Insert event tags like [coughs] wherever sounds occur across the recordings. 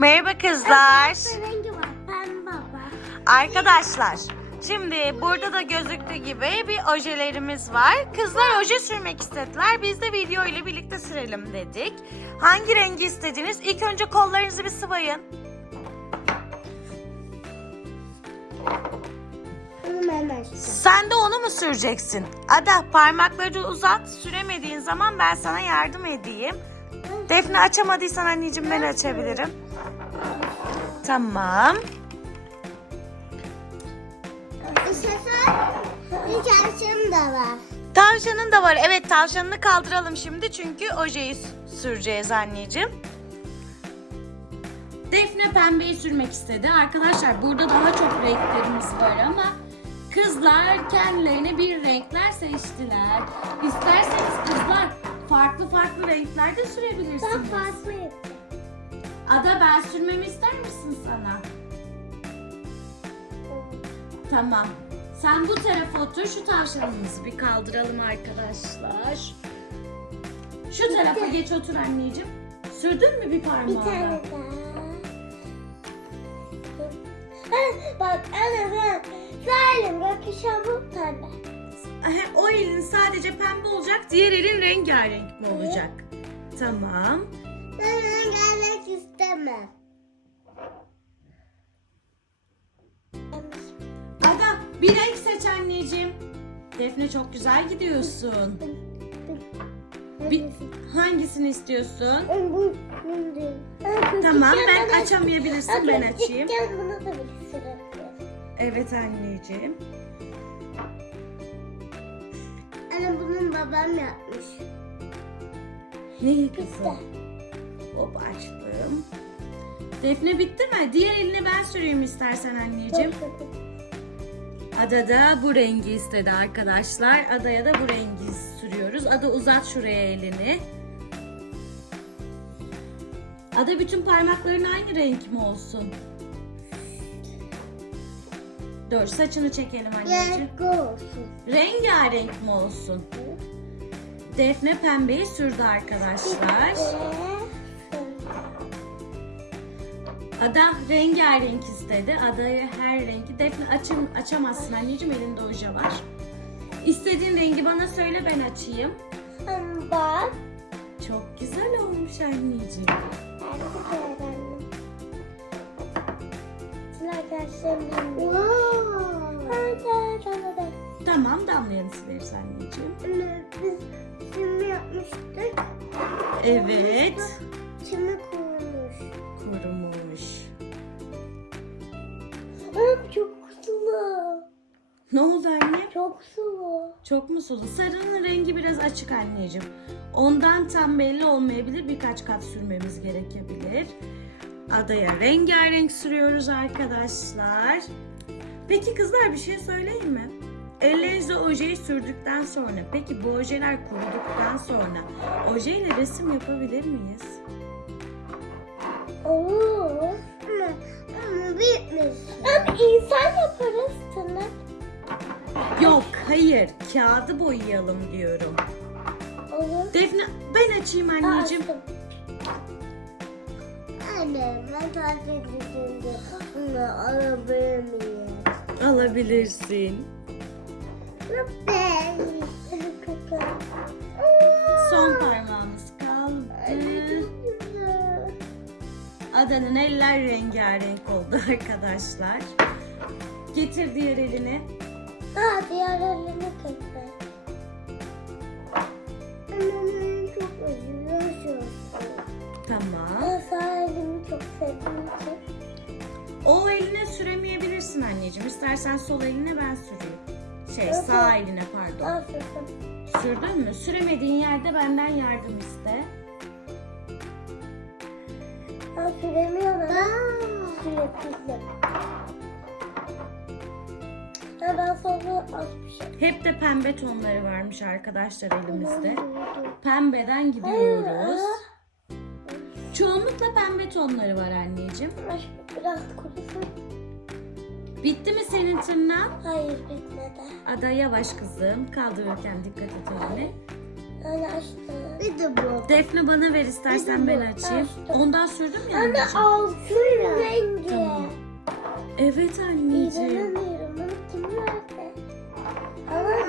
Merhaba kızlar. rengi var. Ben baba. Arkadaşlar şimdi burada da gözüktüğü gibi bir ojelerimiz var. Kızlar oje sürmek istediler. Biz de video ile birlikte sürelim dedik. Hangi rengi istediniz? İlk önce kollarınızı bir sıvayın. Sen de onu mu süreceksin? Ada parmakları uzat. Süremediğin zaman ben sana yardım edeyim. Defne açamadıysan anneciğim ben açabilirim. Tamam. Bu sefer bir çarşım da var. Tavşanın da var. Evet tavşanını kaldıralım şimdi çünkü ojeyi süreceğiz anneciğim. Defne pembeyi sürmek istedi. Arkadaşlar burada daha çok renklerimiz var ama kızlar kendilerine bir renkler seçtiler. İsterseniz kızlar farklı farklı renklerde Ben sürebilirsiniz. farklı yaptım. Ada ben sürmemi ister misin sana? Tamam. Sen bu tarafa otur. Şu tavşanımızı bir kaldıralım arkadaşlar. Şu tarafa geç otur anneciğim. Sürdün mü bir Bir parmağına? tane daha. Ha, bak anne sen salim gökkuşağı bu. Aha, O elin sadece pembe olacak, diğer elin rengarenk mi olacak? Tamam. Ben gelmek istemem. Ada bir renk seç anneciğim. Defne çok güzel gidiyorsun. Bir, hangisini istiyorsun? Bu. Tamam ben açamayabilirsin ben açayım. Gel bunu da bir sürelim. Evet anneciğim. Anne bunun babam yapmış. Ne kızım? Hop açtım. Defne bitti mi? Diğer eline ben süreyim istersen anneciğim. Ada da bu rengi istedi arkadaşlar. Adaya da bu rengi sürüyoruz. Ada uzat şuraya elini. Ada bütün parmakların aynı renk mi olsun? Dur saçını çekelim anneciğim. Gel olsun. Rengarenk mi olsun? Defne pembeyi sürdü arkadaşlar. Ada rengarenk istedi. Adaya her rengi. Defne açın, açamazsın anneciğim elinde oje var. İstediğin rengi bana söyle ben açayım. Bak. Çok güzel olmuş anneciğim. Tamam damlayanı sileriz anneciğim. Biz şimdi yapmıştık. Evet. Şimdi Çok mu sulu? Sarının rengi biraz açık anneciğim. Ondan tam belli olmayabilir. Birkaç kat sürmemiz gerekebilir. Adaya rengarenk sürüyoruz arkadaşlar. Peki kızlar bir şey söyleyeyim mi? Ellerinize ojeyi sürdükten sonra, peki bu ojeler kuruduktan sonra ojeyle resim yapabilir miyiz? Olur. Ama, ama bitmiş. Ama insan yaparız tırnak. Yok, hayır. Kağıdı boyayalım diyorum. Olur. Defne, ben açayım anneciğim. Açtım. Anne ben tatil gidince bunu alabilir miyim? Alabilirsin. Ben. Son parmağımız kaldı. Adanın eller rengarenk oldu [laughs] arkadaşlar. Getir diğer elini. Aa diğer elini kapat. Ama beni çok acıyor. Tamam. Ben sağ elimi çok sevdiğim için. O eline süremeyebilirsin anneciğim. İstersen sol eline ben süreyim. Şey sağ eline pardon. Aferin. Sürdün mü? Süremediğin yerde benden yardım iste. Ben süremiyorum ama sürebilirim. Ha, ben sonra açmışım. Hep de pembe tonları varmış arkadaşlar elimizde. Pembeden gidiyoruz. Çoğunlukla pembe tonları var anneciğim. Biraz kurusun. Bitti mi senin tırnağın? Hayır bitmedi. Ada yavaş kızım. Kaldırırken dikkat et. Anne açtım. Bir de bu. Defne bana ver istersen ben açayım. açtım. Ondan sürdüm ya. Anne altın rengi. Tamam. Evet anneciğim.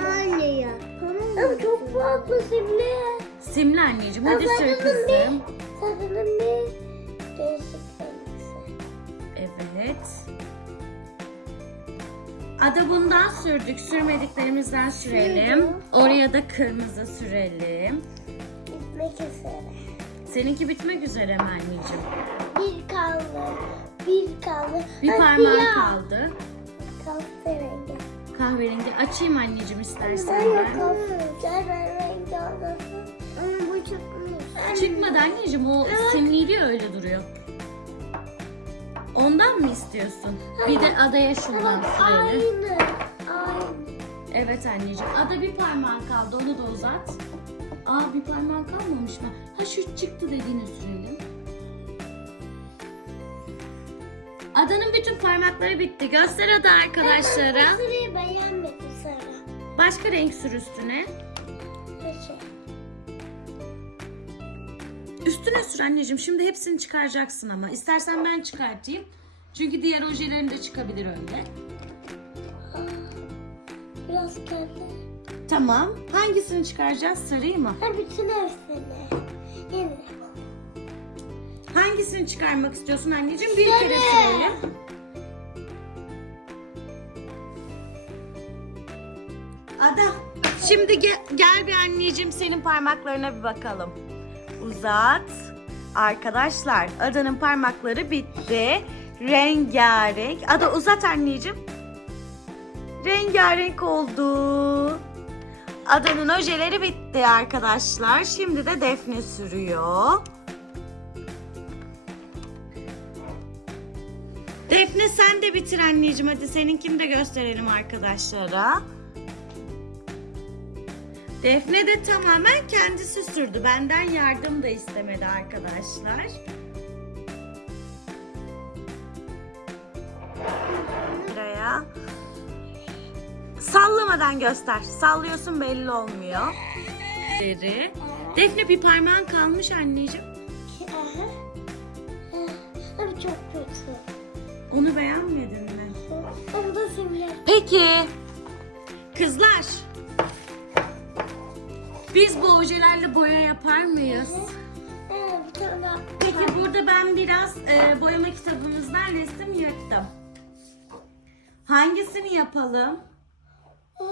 Anne ya. Ama çok farklı simli. Simli anneciğim hadi sür kızım. bir- Tadının bir değişik rengi. Evet. Ada bundan sürdük. Sürmediklerimizden sürelim. Sürdüm. Oraya da kırmızı sürelim. Gitmek üzere. Seninki bitmek üzere mi anneciğim? Bir kaldı. Bir kaldı. Bir parmağın siyah. kaldı. Kahverengi. Kahverengi. Açayım anneciğim Ben istersen yok ben. kahverengi olmasın. Ama bu çıkmış. Çıkmadı anneciğim o simliydi öyle duruyor. Ondan mı istiyorsun? Bir de adaya şundan Evet, sürelim. aynı. Aynı. Evet anneciğim. Ada bir parmağın kaldı onu da uzat. Aa bir parmağın kalmamış mı? Ha şu çıktı dediğine sürelim. Adanın bütün parmakları bitti. Göster Ada arkadaşlara. Bu sırayı beğenmedi Sara. Başka renk sür üstüne. Peki. Üstüne sür anneciğim. Şimdi hepsini çıkaracaksın ama. İstersen ben çıkartayım. Çünkü diğer ojelerin de çıkabilir öyle. Biraz kendi. Tamam. Hangisini çıkaracağız? Sarıyı mı? Ha bütün hepsini. Yine. Hangisini çıkarmak istiyorsun anneciğim? Bir kere sürelim. Ada. Şimdi gel, gel bir anneciğim senin parmaklarına bir bakalım. Uzat. Arkadaşlar Ada'nın parmakları bitti. Rengarenk. Ada uzat anneciğim. Rengarenk oldu. Adanın ojeleri bitti arkadaşlar. Şimdi de Defne sürüyor. Defne sen de bitir anneciğim hadi seninkini de gösterelim arkadaşlara. Defne de tamamen kendisi sürdü. Benden yardım da istemedi arkadaşlar. Buraya. Sallamadan göster. Sallıyorsun belli olmuyor. Deri. Defne bir parmağın kalmış anneciğim. Çok kötü. Onu beğenmedin mi? Ama da simli. Peki. Kızlar. Biz bu ojelerle boya yapar mıyız? Evet, bir tane daha. Peki burada ben biraz e, boyama kitabımızdan resim yırttım. Hangisini yapalım? Aa,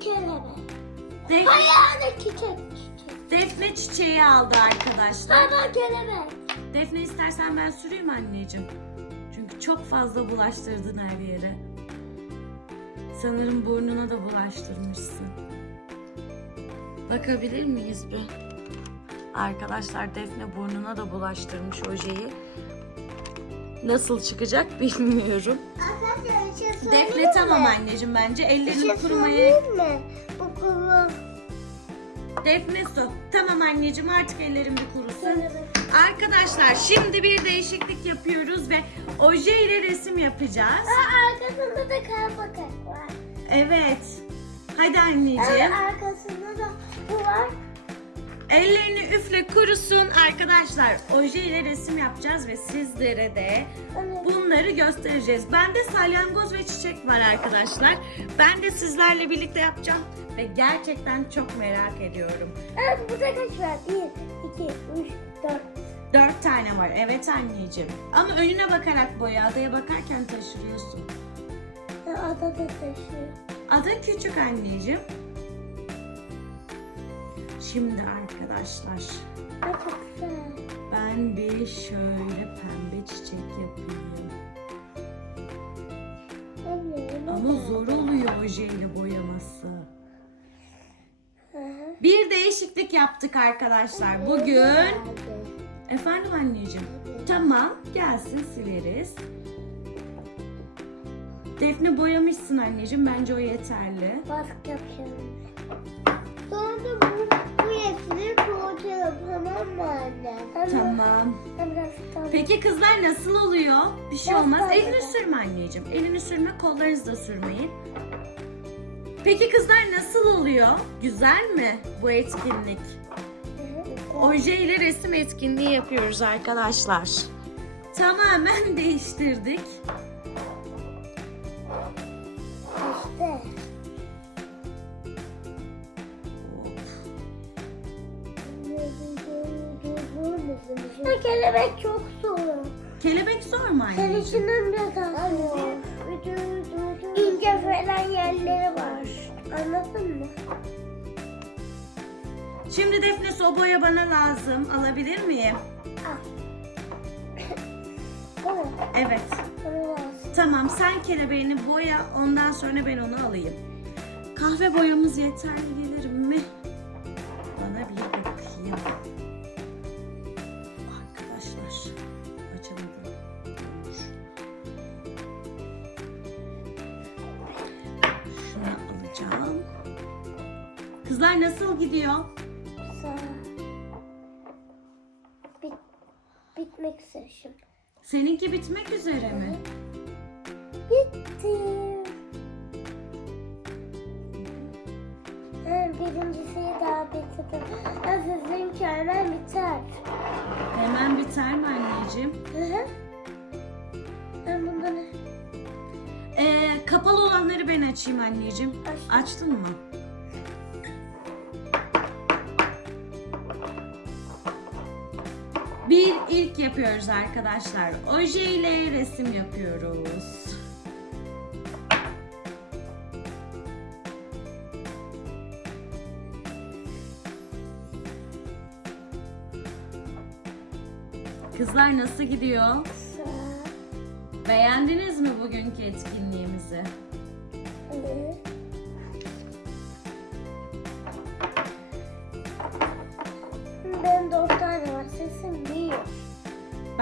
Kelebek. Def- Ayağına çiçek çiçek. Defne çiçeği aldı arkadaşlar. Baba kelebek. Defne istersen ben süreyim anneciğim. Çok fazla bulaştırdın her yere. Sanırım burnuna da bulaştırmışsın. Bakabilir miyiz bir? Arkadaşlar Defne burnuna da bulaştırmış ojeyi. Nasıl çıkacak bilmiyorum. Arkadaşlar şey Defne tamam anneciğim bence. Ellerini şey kurumaya... mi? Bu kuru. Defne su. Tamam anneciğim artık ellerim bir kurusun. Arkadaşlar şimdi bir değişiklik yapıyoruz ve oje ile resim yapacağız. Aa, arkasında da karabatak var. Evet. Hadi Aa, anneciğim. arkasında da bu var. Ellerini üfle kurusun arkadaşlar. Oje ile resim yapacağız ve sizlere de bunları göstereceğiz. Bende salyangoz ve çiçek var arkadaşlar. Ben de sizlerle birlikte yapacağım ve gerçekten çok merak ediyorum. Aa, burada kaç var? Bir, iki, üç, dört. Dört tane var. Evet anneciğim. Ama önüne bakarak boya. Adaya bakarken taşırıyorsun. Aa, Adada taşıyor. Ada küçük anneciğim. Şimdi arkadaşlar Aa, çok güzel. ben bir şöyle pembe çiçek yapayım. Anne, Ama ne? zor oluyor ojeyle boyaması. Hı hı. Bir değişiklik yaptık arkadaşlar. Bugün efendim anneciğim. Tamam gelsin sileriz. Defne boyamışsın anneciğim. Bence o yeterli. Baskı yapıyorum. Sonra bu, bu hepsini koyacağım tamam mı anne? Hemen, Tamam. Biraz. Peki kızlar nasıl oluyor? Bir şey Biraz olmaz. Elini sürme anneciğim. Elini sürme, kollarınızı da sürmeyin. Peki kızlar nasıl oluyor? Güzel mi bu etkinlik? Oje ile resim etkinliği yapıyoruz arkadaşlar. Tamamen [laughs] değiştirdik. İşte. Ha, kelebek çok zor. Kelebek zor mu anneciğim? içinden biraz aslında. İnce falan yerleri var. Anladın mı? Şimdi Defne o boya bana lazım. Alabilir miyim? Al. [coughs] Evet. Tamam sen kelebeğini boya ondan sonra ben onu alayım. Kahve boyamız yeterli gelir mi? Bana bir bakayım. Arkadaşlar açamadım. Şunu alacağım. Kızlar nasıl gidiyor? Seninki bitmek üzere mi? Bitti. Birincisi daha bitirdim. Ha, sizinki hemen biter. Hemen biter mi anneciğim? Hı hı. Ben bundan Ee, kapalı olanları ben açayım anneciğim. Açtım. Açtın mı? Yapıyoruz arkadaşlar. Oje ile resim yapıyoruz. Kızlar nasıl gidiyor? Beğendiniz mi bugünkü etkinliğimizi? Evet.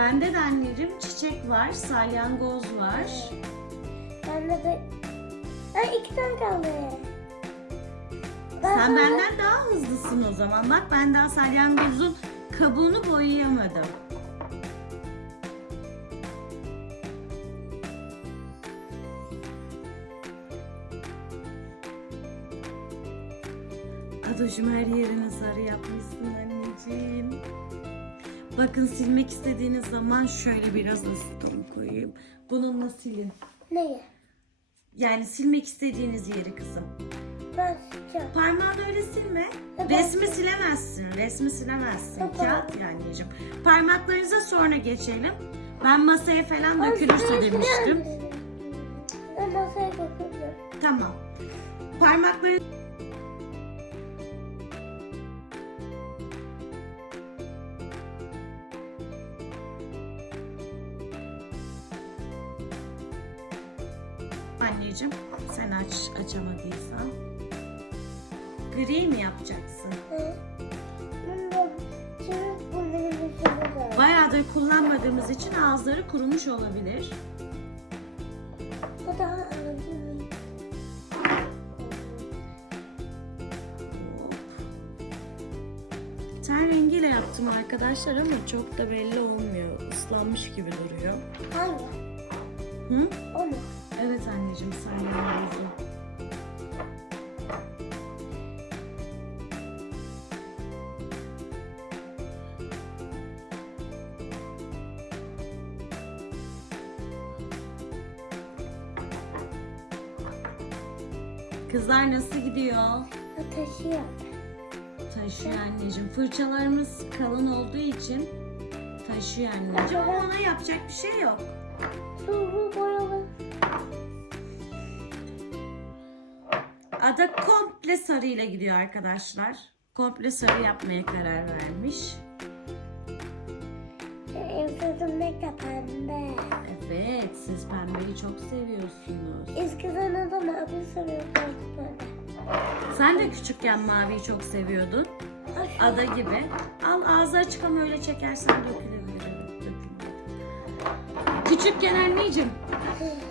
Bende de anneciğim çiçek var, salyangoz var. Bende de... Ha, iki tane kaldı. Ben Sen sana- benden daha hızlısın o zaman. Bak ben daha salyangozun kabuğunu boyayamadım. Adoşum her yerini sarı yapmışsın anneciğim. Bakın silmek istediğiniz zaman şöyle biraz ısıtalım koyayım. Bununla silin. Neyi? Yani silmek istediğiniz yeri kızım. Ben sıçacağım. Parmağını öyle silme. Evet. Resmi silemezsin. Resmi silemezsin. Tamam. Kağıt yani anneciğim. Parmaklarınıza sonra geçelim. Ben masaya falan dökülürse demiştim. Ben masaya bakıyorum. Tamam. Parmakları yapacaksın? Bayağıdır kullanmadığımız için ağızları kurumuş olabilir. Bu da. Ten rengiyle yaptım arkadaşlar ama çok da belli olmuyor. Islanmış gibi duruyor. Hangi? Hı? O mu? Evet anneciğim salyangozu. Kızlar nasıl gidiyor? Taşıyor. Taşıyor anneciğim. Fırçalarımız kalın olduğu için taşıyor anneciğim ama ona yapacak bir şey yok. Sulu boyalı. Ada komple sarıyla gidiyor arkadaşlar. Komple sarı yapmaya karar vermiş. Pembeyi çok seviyorsunuz. Eskiden da mavi seviyorum böyle. Sen de küçükken maviyi çok seviyordun. Ada gibi. Al ağzı açık ama öyle çekersen dökülebilir. Küçükken anneciğim,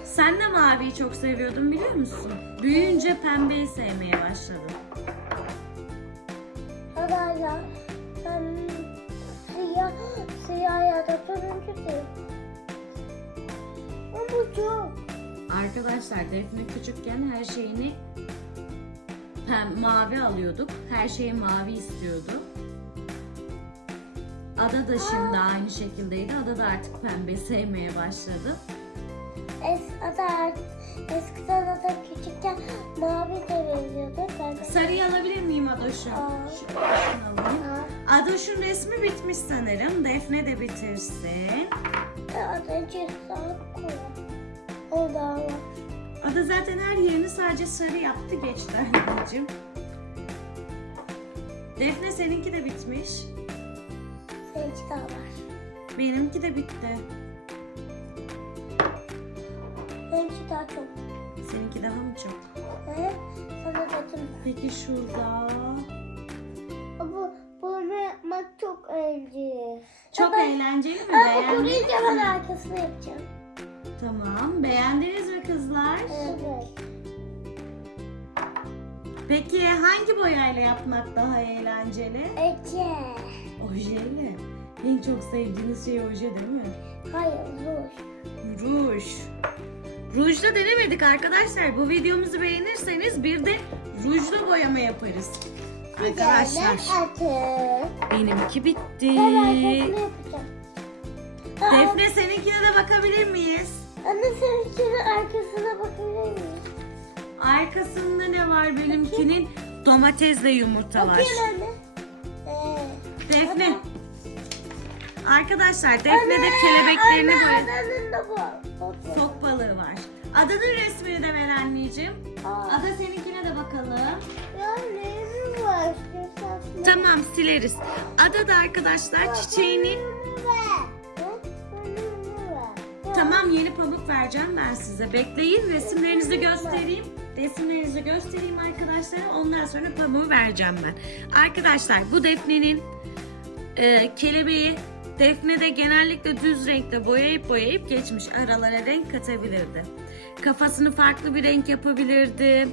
sen de maviyi çok seviyordun biliyor musun? Büyüyünce pembeyi sevmeye başladın. Hala ben siyah, siyah ya da turuncu seviyorum. Ama bu çok. Arkadaşlar Defne küçükken her şeyini pem mavi alıyorduk. Her şey mavi istiyordu. Ada da şimdi aynı şekildeydi. Ada da artık pembe sevmeye başladı. Es, ada, eskiden ada küçükken mavi de veriyordu. De... Sarıyı alabilir miyim Adoş'um? Aa. Aa, Adoş'un resmi bitmiş sanırım. Defne de bitirsin. ada ceza koy. O da var. Ada zaten her yerini sadece sarı yaptı geçti anneciğim. Defne seninki de bitmiş. Seninki daha var. Benimki de bitti. Benimki daha çok. Seninki daha mı çok? He? Sana dedim. Peki şurada. Bu, bunu yapmak çok eğlenceli. Çok Ama- eğlenceli mi? Ama Beğendiniz kuruyunca ben arkasını yapacağım. Tamam. Beğendiniz mi kızlar? Evet. Peki hangi boyayla yapmak daha eğlenceli? Ece. Ojeyle. En çok sevdiğiniz şey oje değil mi? Hayır, ruj. Ruj. Rujda denemedik arkadaşlar. Bu videomuzu beğenirseniz bir de rujla boyama yaparız. Arkadaşlar benimki bitti. Ben arkasını yapacağım. Aa, Defne seninkine de bakabilir miyiz? Anne seninkinin arkasına bakabilir miyim? Arkasında ne var benimkinin? Domatesle yumurta var. Bakayım anne. Ee, Defne. Arkadaşlar Defne de kelebeklerini böyle Adanın da bu. Bakın. fok balığı var. Adanın resmini de ver anneciğim. Aa, Ada seninkine de bakalım. Ya neyim var? Tamam sileriz. Ada da arkadaşlar çiçeğini Tamam yeni pamuk vereceğim ben size. Bekleyin resimlerinizi göstereyim. Resimlerinizi göstereyim arkadaşlar. Ondan sonra pamuğu vereceğim ben. Arkadaşlar bu Defne'nin e, kelebeği Defne de genellikle düz renkte boyayıp boyayıp geçmiş. Aralara renk katabilirdi. Kafasını farklı bir renk yapabilirdi.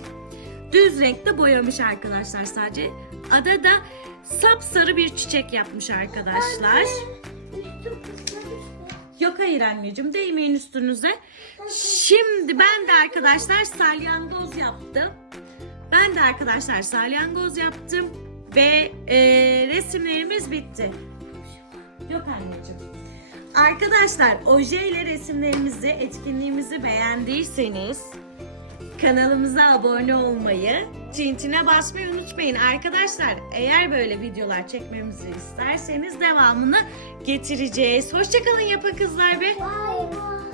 Düz renkte boyamış arkadaşlar sadece. Ada da sapsarı bir çiçek yapmış arkadaşlar. Kısmamış Yok hayır anneciğim değmeyin üstünüze. Şimdi ben de arkadaşlar salyangoz yaptım. Ben de arkadaşlar salyangoz yaptım. Ve e, resimlerimiz bitti. Yok anneciğim. Arkadaşlar oje ile resimlerimizi, etkinliğimizi beğendiyseniz kanalımıza abone olmayı, çintine basmayı unutmayın. Arkadaşlar eğer böyle videolar çekmemizi isterseniz devamını getireceğiz. Hoşçakalın yapın kızlar be. Vay vay.